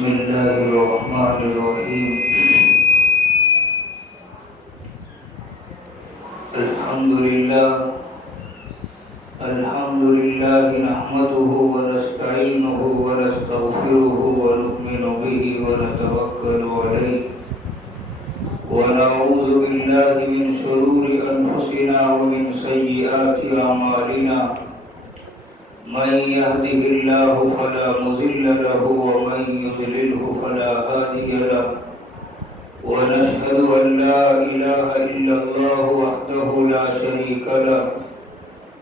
بسم الله الرحمن الرحيم. الحمد لله نحمده ونستعينه ونستغفره ونؤمن به ونتوكل عليه ونعوذ بالله من شرور أنفسنا ومن سيئات أعمالنا. من يهده الله فلا مضل له ومن يضلله فلا هادي له، ونشهد أن لا إله إلا الله وحده لا شريك له،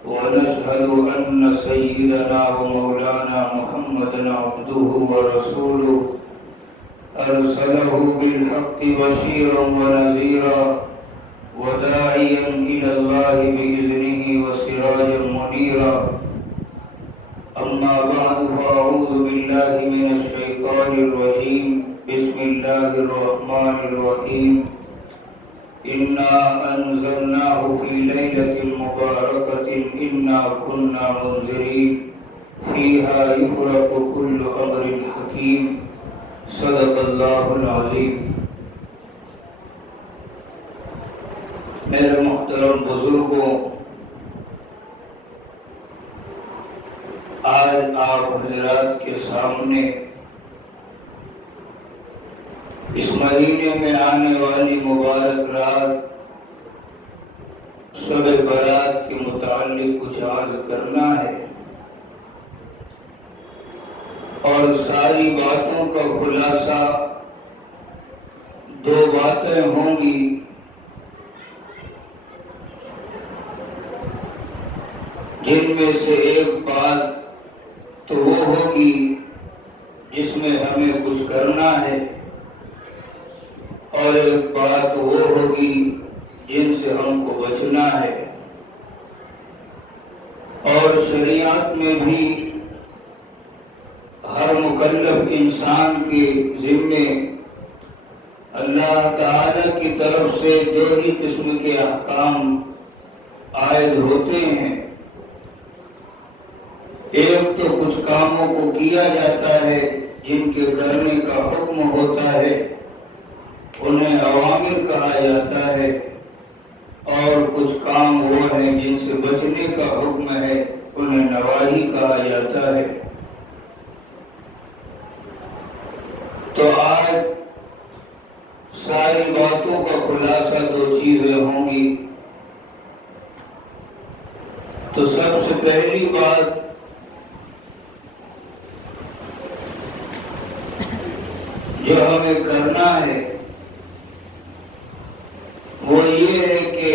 ونشهد أن سيدنا ومولانا محمدا عبده ورسوله أرسله بالحق بشيرا ونذيرا وداعيا إلى الله بإذنه وسراجا منيرا. أما بعد فأعوذ بالله من الشيطان الرجيم. بسم الله الرحمن الرحيم. إنا أنزلناه في ليلة مباركة إنا كنا منذرين فيها يفرق كل أمر حكيم. صدق الله العظيم. میرے محترم بزرگوں، آج آپ حضرات کے سامنے اس مہینے میں آنے والی مبارک رات شب برات کے متعلق کچھ عرض کرنا ہے، اور ساری باتوں کا خلاصہ دو باتیں ہوں گی. جن میں سے ایک بات تو وہ ہوگی جس میں ہمیں کچھ کرنا ہے، اور ایک بات وہ ہوگی جن سے ہم کو بچنا ہے. اور شریعت میں بھی ہر مکلف انسان کے ذمے اللہ تعالی کی طرف سے دو ہی قسم کے احکام عائد ہوتے ہیں. ایک تو کچھ کاموں کو کیا جاتا ہے جن کے کرنے کا حکم ہوتا ہے، انہیں اوامر کہا جاتا ہے، اور کچھ کام وہ ہیں جن سے بچنے کا حکم ہے، انہیں نواہی کہا جاتا ہے. تو آج ساری باتوں کا خلاصہ دو چیزیں ہوں گی. تو سب سے پہلی بات جو ہمیں کرنا ہے وہ یہ ہے کہ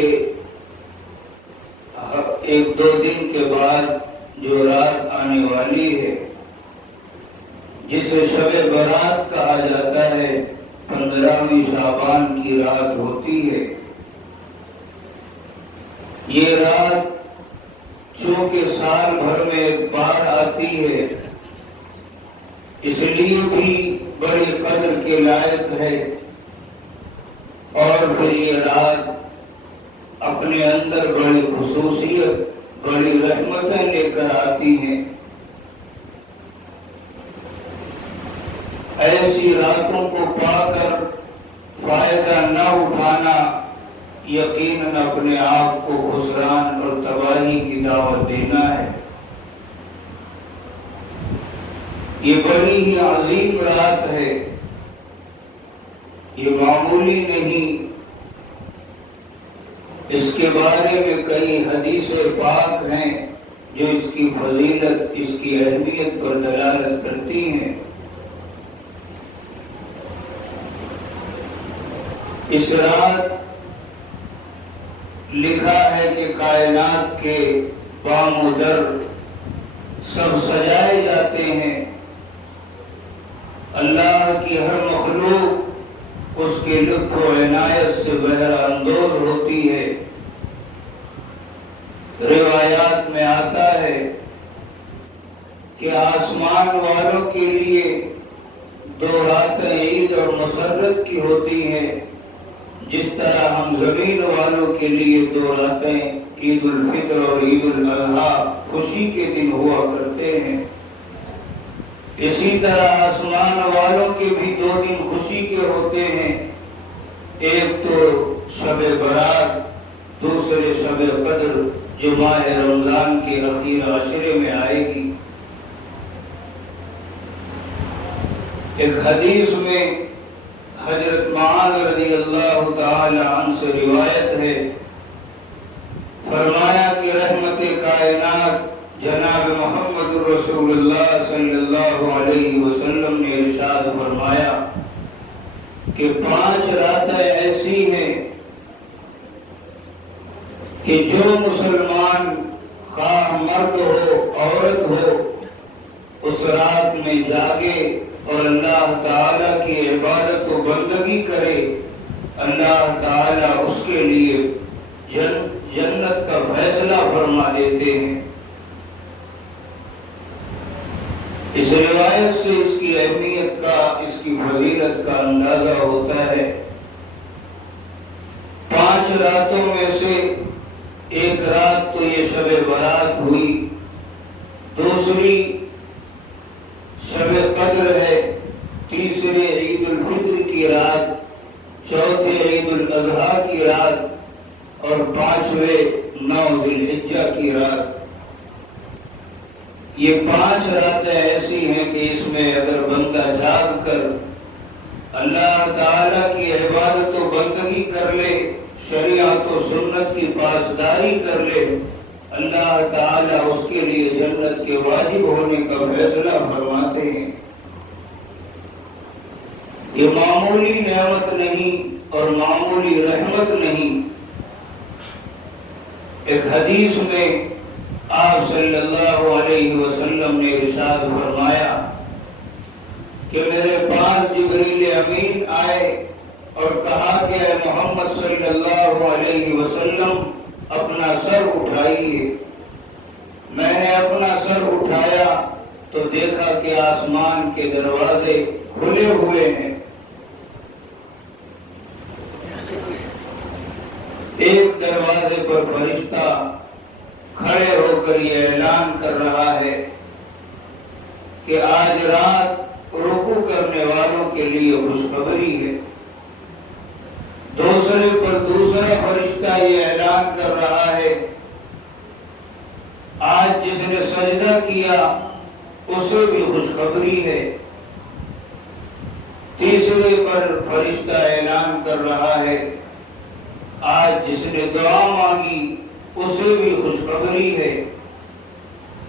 ایک دو دن کے بعد جو رات آنے والی ہے، جسے شب برات کہا جاتا ہے، 15ویں شعبان کی رات ہوتی ہے. یہ رات چونکہ سال بھر میں ایک بار آتی ہے، اس لیے بھی بڑی قدر کے لائق ہے. اور پھر یہ رات اپنے اندر بڑی خصوصیت، بڑی رحمتیں لے کر آتی ہیں. ایسی راتوں کو پا کر فائدہ نہ اٹھانا یقیناً اپنے آپ کو خسران اور تباہی کی دعوت دینا ہے. یہ بڑی ہی عظیم رات ہے، یہ معمولی نہیں. اس کے بارے میں کئی حدیث پاک ہیں جو اس کی فضیلت، اس کی اہمیت پر دلالت کرتی ہیں. اس رات لکھا ہے کہ کائنات کے بام و در سب سجائے جاتے ہیں. اللہ کی ہر مخلوق اس کے لطف و عنایت سے بہرہ اندوز ہوتی ہے. روایات میں آتا ہے کہ آسمان والوں کے لیے دو راتیں عید اور مسرت کی ہوتی ہیں، جس طرح ہم زمین والوں کے لیے دو راتیں عید الفطر اور عید الاضحیٰ خوشی کے دن ہوا کرتے ہیں. اسی طرح آسمان والوں کے کے بھی 2 دن خوشی کے ہوتے ہیں، ایک تو شب برات، دوسرے شب قدر جو ماہ رمضان کے اخیر عشرے میں آئے گی۔ ایک حدیث میں حضرت معاذ رضی اللہ تعالی عنہ سے روایت ہے، فرمایا کہ رحمت کائنات جناب محمد رسول اللہ صلی اللہ علیہ وسلم نے ارشاد فرمایا کہ 5 راتیں ایسی ہیں کہ جو مسلمان خواہ مرد ہو عورت ہو اس رات میں جاگے اور اللہ تعالیٰ کی عبادت و بندگی کرے، اللہ تعالیٰ اس کے لیے جنت کا فیصلہ فرما دیتے ہیں۔ اس روایت سے اس کی اہمیت کا، اس کی فضیلت کا اندازہ ہوتا ہے۔ 5 راتوں میں سے ایک رات تو یہ شب برات ہوئی، دوسری شب قدر ہے، تیسرے عید الفطر کی رات، چوتھے عید الاضحیٰ کی رات اور 5ویں 9 ذی الحجہ کی رات۔ یہ 5 راتیں ایسی ہیں کہ اس میں اگر بندہ جاگ کر اللہ تعالیٰ کی عبادت و بندگی کر لے، شریعت و سنت کی پاسداری کر لے، اللہ تعالیٰ اس کے لیے جنت کے واجب ہونے کا فیصلہ فرماتے ہیں۔ یہ معمولی نعمت نہیں اور معمولی رحمت نہیں۔ ایک حدیث میں آپ صلی اللہ علیہ وسلم نے ارشاد فرمایا کہ میرے پاس جبریل امین آئے اور کہا کہ اے محمد صلی اللہ علیہ وسلم اپنا سر اٹھائیے۔ میں نے اپنا سر اٹھایا تو دیکھا کہ آسمان کے دروازے کھلے ہوئے ہیں۔ ایک دروازے پر فرشتہ کھڑے ہو کر یہ اعلان کر رہا ہے کہ آج رات رکوع کرنے والوں کے لیے خوشخبری ہے۔ دوسرے پر دوسرا فرشتہ یہ اعلان کر رہا ہے آج جس نے سجدہ کیا اسے بھی خوشخبری ہے۔ تیسرے پر فرشتہ اعلان کر رہا ہے آج جس نے دعا مانگی اسے بھی خوشخبری ہے۔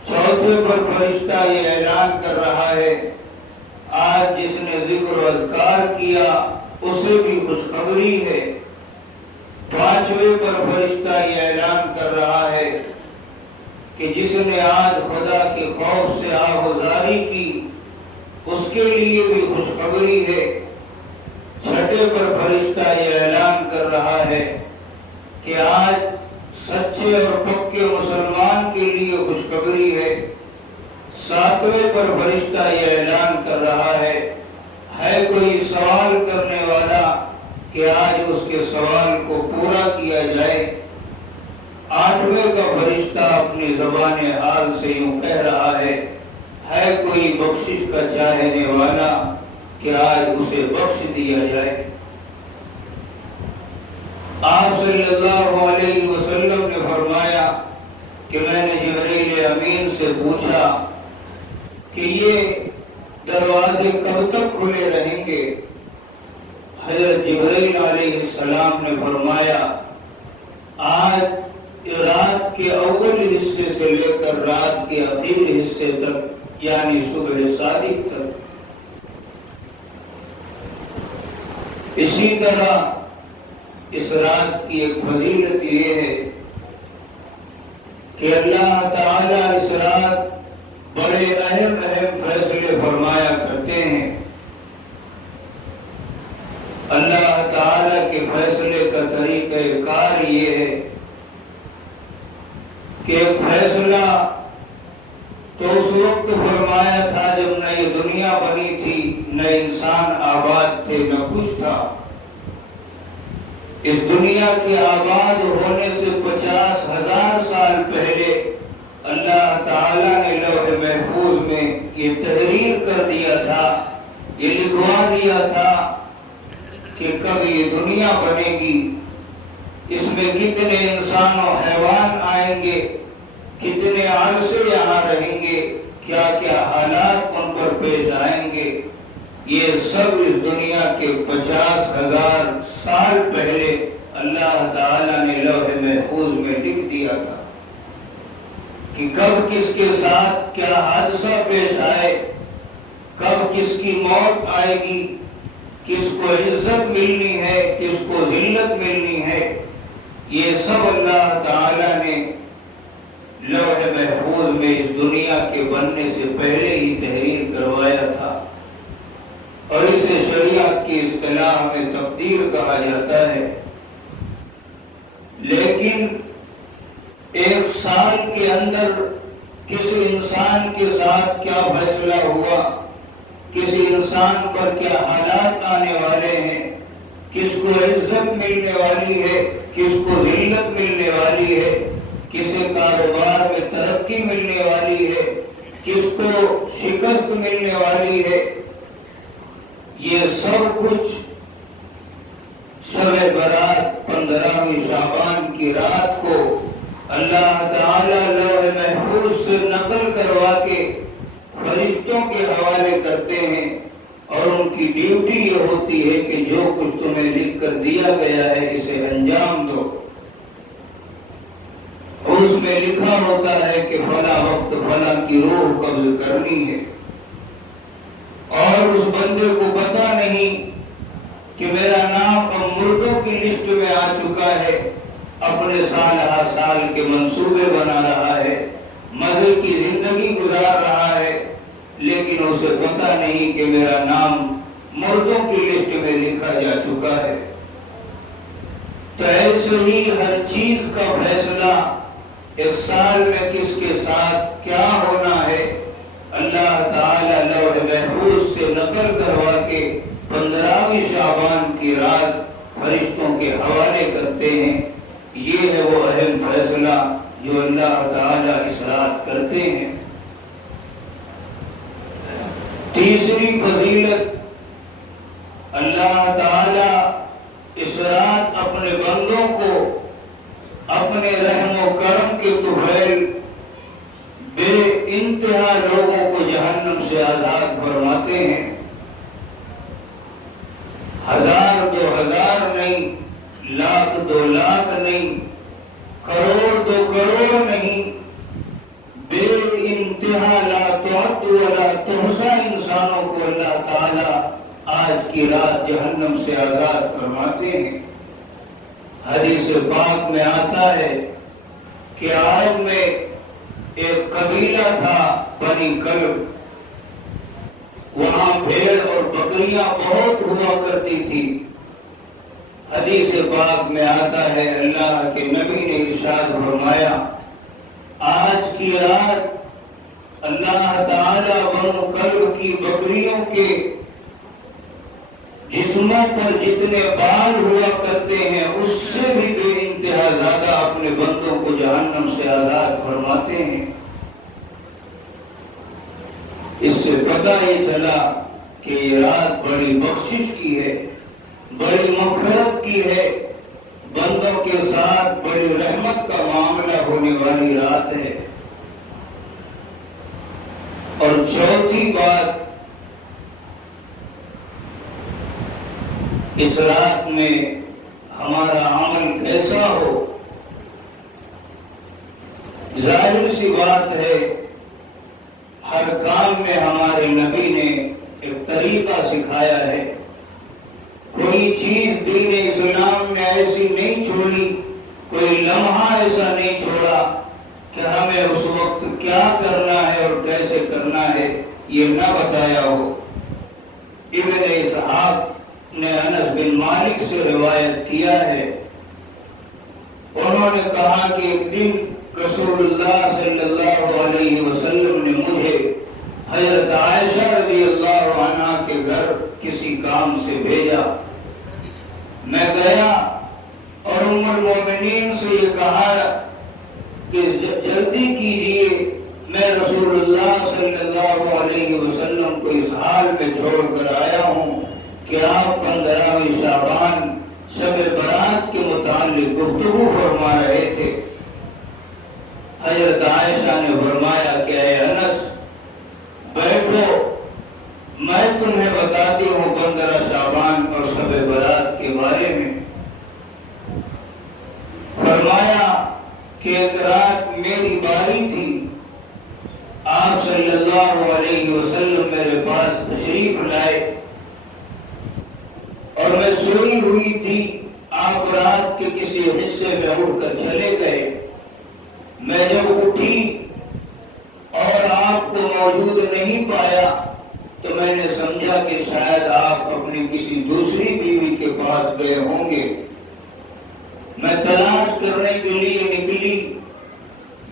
چوتھے پر فرشتہ یہ اعلان کر رہا ہے آج جس نے ذکر و اذکار کیا اسے بھی خوشخبری ہے۔ 5ویں پر فرشتہ یہ اعلان کر رہا ہے کہ جس نے آج خدا کے خوف سے آہوازاری کی اس کے لیے بھی خوشخبری ہے۔ 6 پر فرشتہ یہ اعلان کر رہا ہے کہ آج سچے اور پکے مسلمان کے لیے خوشخبری ہے۔ 7ویں پر فرشتہ یہ اعلان کر رہا ہے کوئی سوال کرنے والا کہ آج اس کے سوال کو پورا کیا جائے۔ 8ویں کا فرشتہ اپنی زبان حال سے یوں کہہ رہا ہے کوئی بخشش کا چاہنے والا کہ آج اسے بخش دیا جائے۔ آپ صلی اللہ علیہ وسلم نے فرمایا کہ میں نے جبریل امین سے پوچھا کہ یہ دروازے کب تک کھلے رہیں گے؟ حضرت جبریل علیہ السلام نے فرمایا آج رات کے اول حصے سے لے کر رات کے اخیر حصے تک، یعنی صبح صادق تک۔ اسی طرح اس رات کی ایک فضیلت یہ ہے کہ اللہ تعالیٰ اس رات بڑے اہم فیصلے فرمایا کرتے ہیں۔ اللہ تعالیٰ کے فیصلے کا طریقہ کار یہ ہے کہ ایک فیصلہ تو اس وقت فرمایا تھا جب نہ یہ دنیا بنی تھی، نہ انسان آباد تھے، نہ کچھ تھا۔ اس دنیا کے آباد ہونے سے 50,000 سال پہلے اللہ تعالیٰ نے لوح محفوظ میں یہ تحریر کر دیا تھا یہ لکھوا دیا تھا کہ کب یہ دنیا بنے گی، اس میں کتنے انسان و حیوان آئیں گے، کتنے عرصے یہاں رہیں گے، کیا کیا حالات ان پر پیش آئیں گے، یہ سب اس دنیا کے 50,000 سال پہلے اللہ تعالیٰ نے لوح محفوظ میں لکھ دیا تھا کہ کب کس کے ساتھ کیا حادثہ پیش آئے، کب کس کی موت آئے گی، کس کو عزت ملنی ہے، کس کو ذلت ملنی ہے، یہ سب اللہ تعالیٰ نے لوح محفوظ میں اس دنیا کے بننے سے پہلے ہی تحریر کروایا تھا، اور اسے شریعت کی اصطلاح میں تقدیر کہا جاتا ہے۔ لیکن ایک سال کے اندر کس انسان کے ساتھ کیا فیصلہ ہوا، کس انسان پر کیا حالات آنے والے ہیں، کس کو عزت ملنے والی ہے، کس کو ذلت ملنے والی ہے، کسے کاروبار میں ترقی ملنے والی ہے، کس کو شکست ملنے والی ہے، یہ سب کچھ شب برات 15ویں شعبان کی رات کو اللہ تعالیٰ لوح محفوظ سے نقل کروا کے فرشتوں کے حوالے کرتے ہیں، اور ان کی ڈیوٹی یہ ہوتی ہے کہ جو کچھ تمہیں لکھ کر دیا گیا ہے اسے انجام دو۔ اور اس میں لکھا ہوتا ہے کہ فلاں وقت فلاں کی روح قبض کرنی ہے، اور اس بندے کو پتہ نہیں کہ میرا نام اب مردوں کی لسٹ میں آ چکا ہے، اپنے سالہ سال کے منصوبے بنا رہا ہے، مزے کی زندگی گزار رہا ہے، لیکن اسے پتہ نہیں کہ میرا نام مردوں کی لسٹ میں لکھا جا چکا ہے۔ تو ایسے ہی ہر چیز کا فیصلہ ایک سال میں کس کے ساتھ کیا ہونا ہے اللہ تعالیٰ لوح محفوظ سے نقل کروا کے 15ویں شعبان کی رات فرشتوں کے حوالے کرتے ہیں۔ یہ ہے وہ اہم فیصلہ جو اللہ تعالیٰ اس رات کرتے ہیں۔ تیسری فضیلت، اللہ تعالیٰ اس رات اپنے بندوں کو اپنے رحم و کرم کے طفیل بے انتہا لوگوں کو جہنم سے آزاد فرماتے ہیں۔ 1000 2000 نہیں، 1,00,000 2 لاکھ نہیں، کروڑ 2 کروڑ نہیں، بے انتہا لا تعد ولا تحصى انسانوں کو اللہ تعالیٰ آج کی رات جہنم سے آزاد فرماتے ہیں۔ حدیث پاک میں آتا ہے کہ عرب میں ایک قبیلہ تھا بنی کلب، وہاں بھیڑ اور بکریاں بہت ہوا کرتی تھی۔ حدیث پاک میں آتا ہے اللہ کے نبی نے ارشاد فرمایا آج کی رات اللہ تعالیٰ بنو کلب کی بکریوں کے جسموں پر جتنے بال ہوا کرتے ہیں اس سے بھی بے انتہا زیادہ اپنے بندوں کو جہنم سے آزاد فرماتے ہیں۔ اس سے پتہ یہ چلا کہ یہ رات بڑی بخشش کی ہے، بڑی مغفرت کی ہے، بندوں کے ساتھ بڑی رحمت کا معاملہ ہونے والی رات ہے۔ اور چوتھی بات، اس رات میں ہمارا عمل کیسا ہو۔ ظاہر سی بات ہے ہر کام میں ہمارے نبی نے ایک طریقہ سکھایا ہے، کوئی چیز دین اسلام نے ایسی نہیں چھوڑی، کوئی لمحہ ایسا نہیں چھوڑا کہ ہمیں اس وقت کیا کرنا ہے اور کیسے کرنا ہے یہ نہ بتایا ہو۔ ابن اسحاق نے انس بن مالک سے روایت کیا ہے، انہوں نے کہا کہ ایک دن رسول اللہ صلی اللہ علیہ وسلم نے مجھے حضرت عائشہ رضی اللہ عنہ کے گھر کسی کام سے بھیجا۔ میں گیا اور ام المومنین سے یہ کہا کہ جلدی کیجئے، میں میں رسول اللہ صلی اللہ علیہ وسلم کو اس حال میں چھوڑ کر آیا ہوں کہ آپ 15ویں شعبان شب برات کے متعلق گفتگو فرما رہے تھے۔ حضرت عائشہ نے فرمایا کہ اے انس بیٹھو، میں تمہیں بتاتی ہوں 15 شعبان اور شب برات کے بارے میں۔ فرمایا کہ ایک رات میری باری تھی، آپ صلی اللہ علیہ وسلم میرے پاس تشریف لائے اور میں سوئی ہوئی تھی، آپ رات کے کسی حصے میں اٹھ کر چلے گئے۔ میں جب اٹھی اور آپ کو موجود نہیں پایا تو میں نے سمجھا کہ شاید آپ اپنی کسی دوسری بیوی کے پاس گئے ہوں گے۔ میں تلاش کرنے کے لیے نکلی،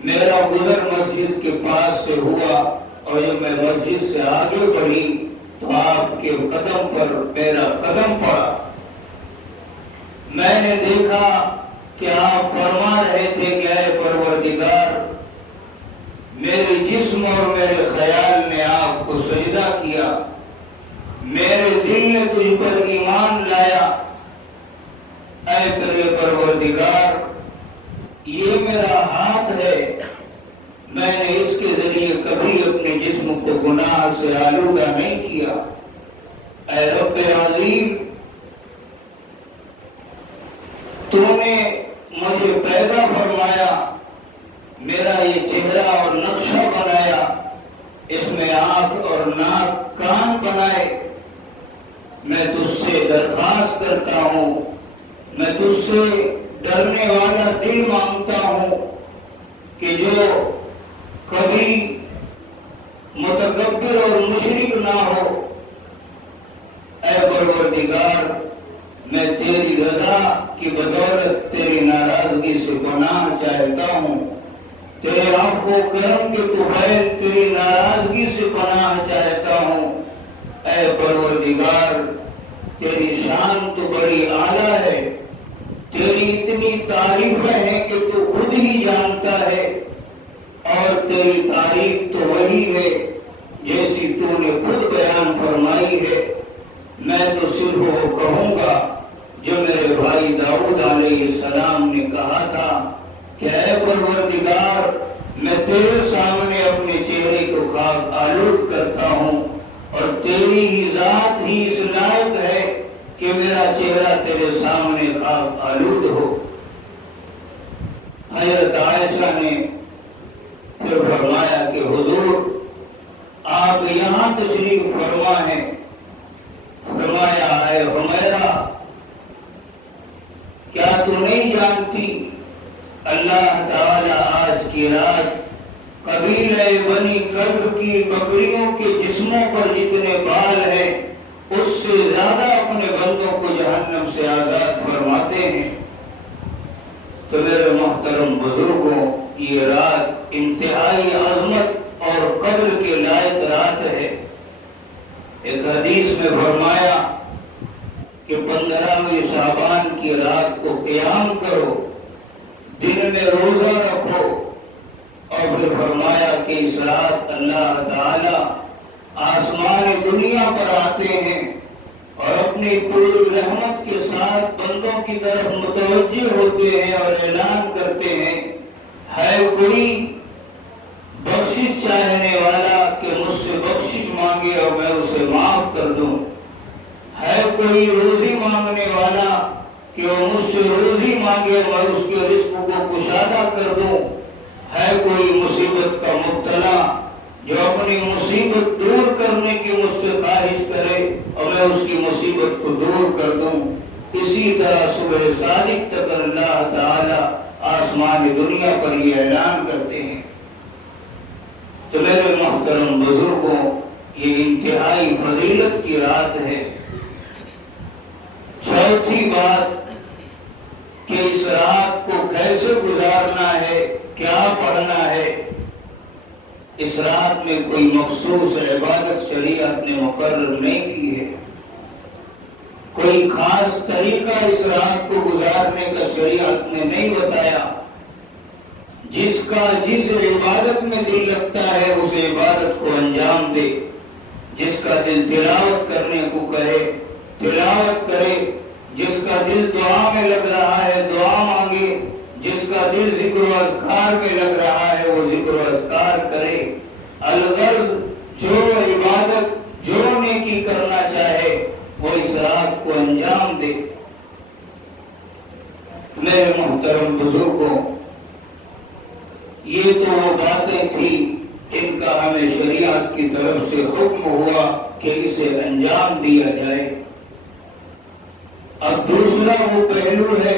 میرا گزر مسجد کے پاس سے ہوا اور جب میں مسجد سے آگے بڑھی تو آپ کے قدم پر میرا قدم پڑا۔ میں نے دیکھا کہ آپ فرما رہے تھے کہ اے پروردگار، میرے جسم اور میرے خیال نے آپ کو سجدہ کیا، میرے دل نے تجھ پر ایمان لایا، اے میرے پروردگار یہ میرا ہاتھ ہے، میں نے اس کے ذریعے کبھی اپنے جسم کو گناہ سے آلودہ نہیں کیا۔ اے رب عظیم، تو نے مجھے پیدا فرمایا، میرا یہ چہرہ اور نقشہ بنایا، اس میں آنکھ اور ناک کان بنائے، میں تجھ سے درخواست کرتا ہوں، میں تجھ سے ڈرنے والا دل مانگتا ہوں کہ جو کبھی متکبر اور مشرک نہ ہو۔ اے پروردگار، میں تیری رضا کی بدولت تیری ناراضگی سے پناہ چاہتا ہوں، تیرے عفو و کرم کے طفیل تیری ناراضگی سے پناہ چاہتا ہوں۔ اے پروردگار، تیری شان تو بڑی اعلیٰ ہے، تیری اتنی تعریفیں ہیں کہ تو خود ہی جانتا ہے، اور تیری تعریف تو وہی ہے جیسی تو نے خود بیان فرمائی ہے۔ میں تو صرف وہ کہوں گا جو میرے بھائی داؤد علیہ السلام نے کہا تھا کہ اے پروردگار، میں تیرے سامنے اپنے چہرے کو خاک آلود کرتا ہوں، اور تیری ہی ذات ہی اس لائق ہے کہ میرا چہرہ تیرے سامنے خاک آلود ہو۔ حضرت عائشہ نے پھر فرمایا کہ حضور آپ یہاں تشریف فرما ہیں۔ فرمایا اے حمیرہ، کیا تو نہیں جانتی اللہ تعالی آج کی رات قبیلہ بنی کلب کی بکریوں کے جسموں پر جتنے بال ہیں اس سے زیادہ اپنے بندوں کو جہنم سے آزاد فرماتے ہیں۔ تو میرے محترم بزرگوں، یہ رات انتہائی عظمت اور قدر کے لائق رات ہے۔ ایک حدیث میں فرمایا کہ 15ویں شعبان کی رات کو قیام کرو، دن میں روزہ رکھو، اور پھر فرمایا کہ اس رات اللہ تعالی آسمان دنیا پر آتے ہیں اور اپنی پوری رحمت کے ساتھ بندوں کی طرف متوجہ ہوتے ہیں اور اعلان کرتے ہیں، ہے کوئی بخشش چاہنے والا کہ مجھ سے بخشش مانگے اور میں اسے معاف کر دوں، ہے کوئی روزی مانگنے والا کہ وہ مجھ سے روزی مانگے اور میں اس کے رزق کو کشادہ کر دوں، ہے کوئی مصیبت کا مبتلا جو اپنی مصیبت دور کرنے کی مجھ سے خواہش کرے اور میں اس کی مصیبت کو دور کر دوں۔ اسی طرح صبح صادق تک اللہ تعالی آسمان دنیا پر یہ اعلان کرتے ہیں۔ تو میرے محترم بزرگوں، یہ انتہائی فضیلت کی رات ہے۔ چوتھی بات کہ اس رات کو کیسے گزارنا ہے، کیا پڑھنا ہے۔ اس رات میں کوئی مخصوص عبادت شریعت نے مقرر نہیں کی ہے، کوئی خاص طریقہ اس رات کو گزارنے کا شریعت نے نہیں بتایا۔ جس کا جس عبادت میں دل لگتا ہے اس عبادت کو انجام دے، جس کا دل تلاوت کرنے کو کہے تلاوت کرے، جس کا دل دعا میں لگ رہا ہے دعا مانگے، جس کا دل ذکر و اذکار میں لگ رہا ہے وہ ذکر و اذکار کرے۔ الغرض جو عبادت جو نیکی کرنا چاہے وہ اس رات کو انجام دے۔ میرے محترم بزرگوں، یہ تو وہ باتیں تھیں جن کا ہمیں شریعت کی طرف سے حکم ہوا کہ اسے انجام دیا جائے۔ اب دوسرا وہ پہلو ہے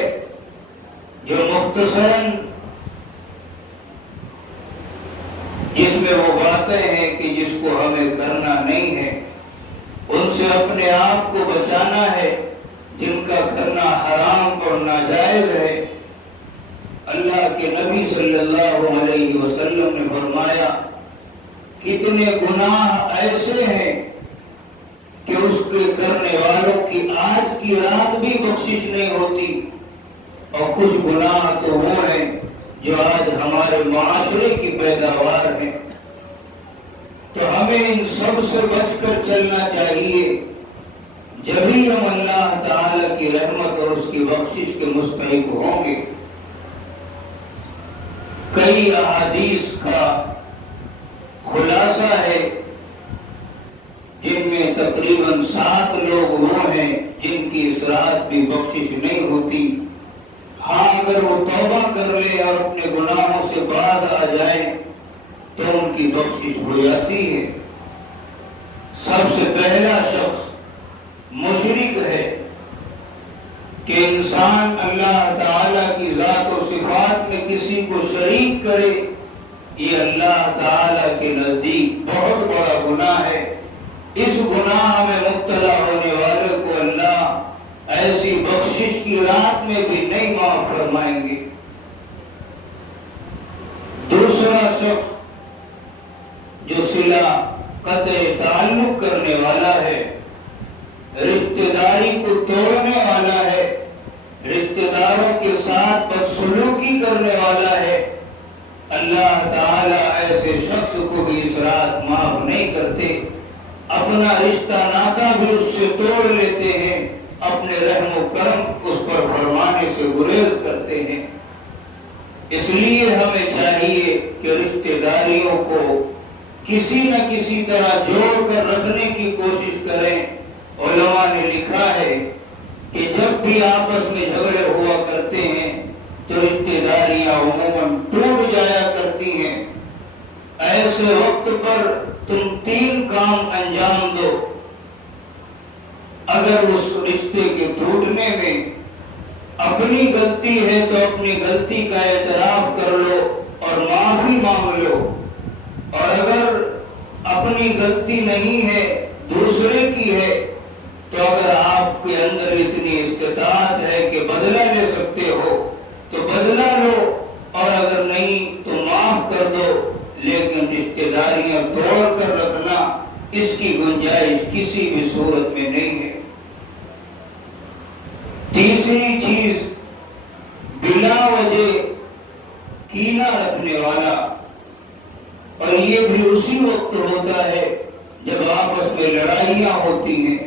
جو مختصراً جس میں وہ باتیں ہیں کہ جس کو ہمیں کرنا نہیں ہے، ان سے اپنے آپ کو بچانا ہے جن کا کرنا حرام اور ناجائز ہے۔ اللہ کے نبی صلی اللہ علیہ وسلم نے فرمایا کتنے گناہ ایسے ہیں کہ اس کے کرنے والوں کی آج کی رات بھی بخشش نہیں ہوتی، اور کچھ گناہ تو وہ ہیں جو آج ہمارے معاشرے کی پیداوار ہیں۔ تو ہمیں ان سب سے بچ کر چلنا چاہیے، جبھی ہم اللہ تعالی کی رحمت اور اس کی بخشش کے مستحق ہوں گے۔ کئی احادیث کا خلاصہ ہے جن میں تقریباً 7 لوگ وہ ہیں جن کی اس رات بھی بخشش نہیں ہوتی۔ ہاں اگر وہ توبہ کر لے اور اپنے گناہوں سے باز آ جائیں تو ان کی بخشش ہو جاتی ہے۔ سب سے پہلا شخص مشرک ہے کہ انسان اللہ تعالی کی ذات و صفات میں کسی کو شریک کرے، یہ اللہ تعالی کے نزدیک بہت بڑا گناہ ہے۔ اس گناہ میں مبتلا ہونے والے کو اللہ ایسی بخشش کی رات میں بھی نہیں معاف فرمائیں گے۔ دوسرا شخص جو صلہ قطع تعلق کرنے والا ہے، رشتہ داری کو توڑنے والا ہے، رشتہ داروں کے ساتھ بدسلوکی کرنے والا ہے، اللہ تعالیٰ ایسے شخص کو بھی اس رات معاف نہیں کرتے، اپنا رشتہ ناتا بھی اس سے توڑ لیتے ہیں، اپنے رحم و کرم اس پر فرمانے سے گریز کرتے ہیں۔ اس لیے ہمیں چاہیے کہ رشتہ داریوں کو کسی نہ کسی طرح جوڑ کر رکھنے کی کوشش کریں۔ علماء نے لکھا ہے کہ جب بھی آپس میں جھگڑے ہوا کرتے ہیں تو رشتہ داریاں عموماً ٹوٹ جایا کرتی ہیں۔ ایسے وقت پر تم 3 کام انجام دو۔ اگر اس رشتے کے ٹوٹنے میں اپنی غلطی ہے تو اپنی غلطی کا اعتراف کر لو اور معافی مانگ لو، اور اگر اپنی غلطی نہیں ہے دوسرے کی ہے تو اگر آپ کے اندر اتنی استطاعت ہے کہ بدلہ لے سکتے ہو تو بدلہ لو، اور اگر نہیں تو معاف کر دو، لیکن رشتہ داریاں توڑ کر رکھنا اس کی گنجائش کسی بھی صورت میں نہیں ہے۔ تیسری چیز بلا وجہ کینہ رکھنے والا، اور یہ بھی اسی وقت ہوتا ہے جب آپس میں لڑائیاں ہوتی ہیں۔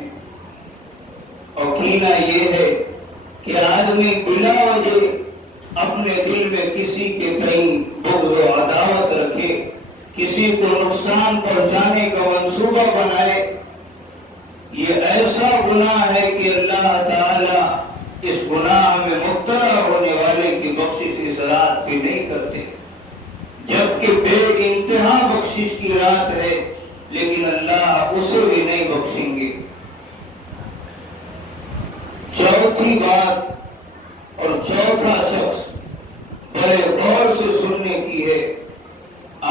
اور کینہ یہ ہے کہ آدمی بلا وجہ اپنے دل میں کسی کے تئیں بغض و عداوت رکھے، کسی کو نقصان پہنچانے کا منصوبہ بنائے۔ یہ ایسا گناہ ہے کہ اللہ تعالی اس گناہ میں مبتلا ہونے والے کی بخشش اس رات بھی نہیں کرتے، جبکہ بے انتہا بخشش کی رات ہے، لیکن اللہ اسے بھی نہیں بخشیں گے۔ چوتھی بات اور چوتھا شخص بڑے غور سے سننے کی ہے۔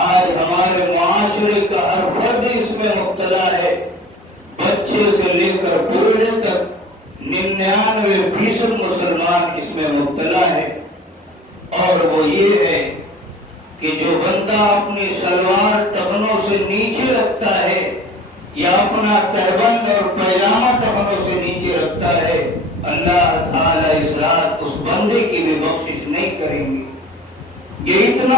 آج ہمارے معاشرے کا ہر فرد اس میں مبتلا ہے، بچے سے لے کر بوڑھے تک 99% مسلمان اس میں مبتلا ہے، اور وہ یہ ہے کہ جو بندہ اپنی شلوار ٹخنوں سے نیچے رکھتا ہے یا اپنا تہبند اور پیجامہ ٹخنوں سے نیچے رکھتا ہے، اللہ تعالیٰ اس رات اس بندے کی بھی بخشش نہیں کریں گے۔ یہ اتنا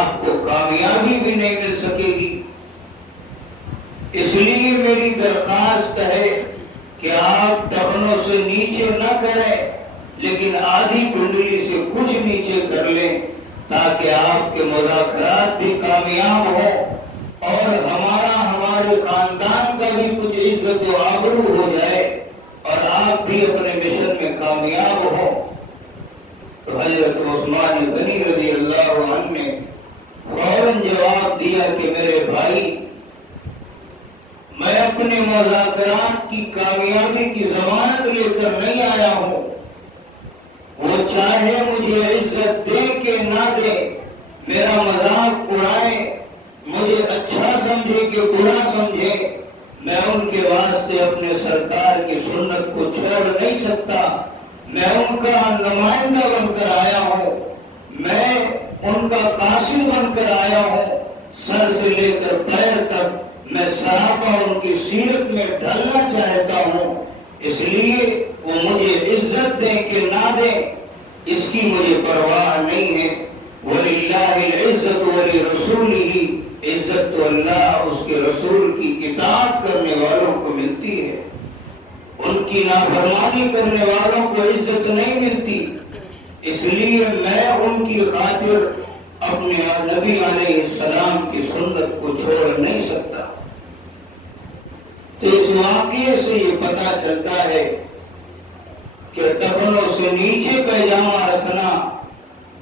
آپ کو کامیابی بھی نہیں مل سکے گی۔ اس لیے میری درخواست ہے کہ آپ ٹخنوں سے نیچے نہ کریں، لیکن آدھی کنڈلی سے کچھ نیچے کر لیں تاکہ آپ کے مذاکرات بھی کامیاب ہوں اور ہمارے خاندان کا بھی کچھ عزت و آبرو ہو جائے اور آپ بھی اپنے مشن میں کامیاب ہوں۔ تو حضرت عثمان غنی رضی اللہ عنہ نے فوراً جواب دیا کہ میرے بھائی، میں اپنے مذاکرات کی کامیابی کی ضمانت لے کر نہیں آیا ہوں۔ وہ چاہے مجھے عزت دے کہ نہ دے، میرا مذاق اڑائے، مجھے اچھا سمجھے کہ برا سمجھے، میں ان کے واسطے اپنے سرکار کی سنت کو چھوڑ نہیں سکتا۔ میں ان کا نمائندہ بن کر آیا ہوں، میں ان کا قاصد بن کر آیا ہوں، سر سے لے کر پیر تک میں سراپا ان کی سیرت میں ڈھلنا چاہتا ہوں۔ اس لیے وہ مجھے عزت دیں کہ نہ دیں، اس کی مجھے پرواہ نہیں ہے۔ وَلِلَّهِ الْعِزَّةُ وَلِرَسُولِهِ، عزت تو اللہ اس کے رسول کی اطاعت کرنے والوں کو ملتی ہے، ان کی نافرمانی کرنے والوں کو عزت نہیں ملتی۔ اس لیے میں ان کی خاطر اپنے نبی علیہ السلام کی سنت کو چھوڑ نہیں سکتا۔ تو اس واقعے سے یہ پتہ چلتا ہے کہ ٹخنوں سے نیچے پیجامہ رکھنا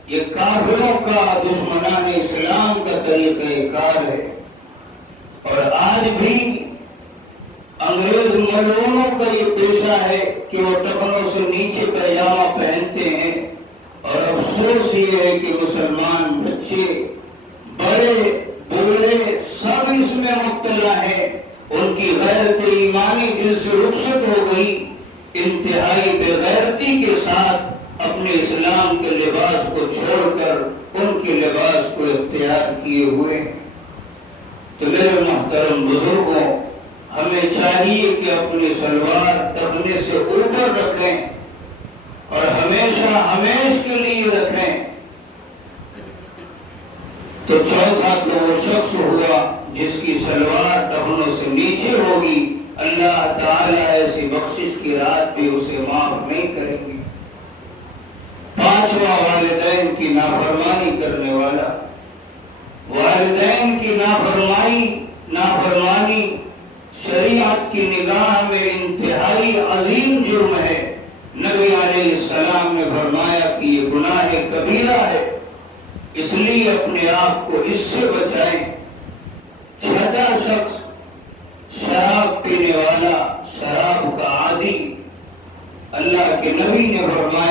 یہ کافروں کا، دشمنان اسلام کا طریقہ کار ہے، اور آج بھی انگریز ملعونوں کا یہ پیشہ ہے کہ وہ ٹخنوں سے نیچے پیجامہ پہنتے ہیں، اور افسوس یہ ہے کہ مسلمان بچے، بڑے بوڑھے سب اس میں مبتلا ہیں۔ ان کی غیرت ایمانی دل سے رخصت ہو گئی، انتہائی بے غیرتی کے ساتھ اپنے اسلام کے لباس کو چھوڑ کر ان کے لباس کو اختیار کیے ہوئے ہیں۔ تو میرے محترم بزرگوں، ہمیں چاہیے کہ اپنی سلوار ٹخنے سے اوپر رکھیں اور ہمیشہ ہمیش کے لیے رکھیں۔ تو چوتھا تو وہ شخص ہوا جس کی سلوار ٹخنوں سے نیچے ہوگی، اللہ تعالیٰ ایسی بخشش کی رات بھی اسے معاف نہیں کریں گے۔ پانچواں، والدین کی نافرمانی کرنے والا۔ والدین کی نافرمانی شریعت کی نگاہ میں انتہائی عظیم جرم ہے۔ نبی علیہ السلام نے فرمایا کہ یہ گناہ کبیرہ ہے، اس لیے اپنے آپ کو اس سے بچائیں۔ چھٹا شخص، شراب پینے والا، شراب کا عادی۔ اللہ کے نبی نے فرمایا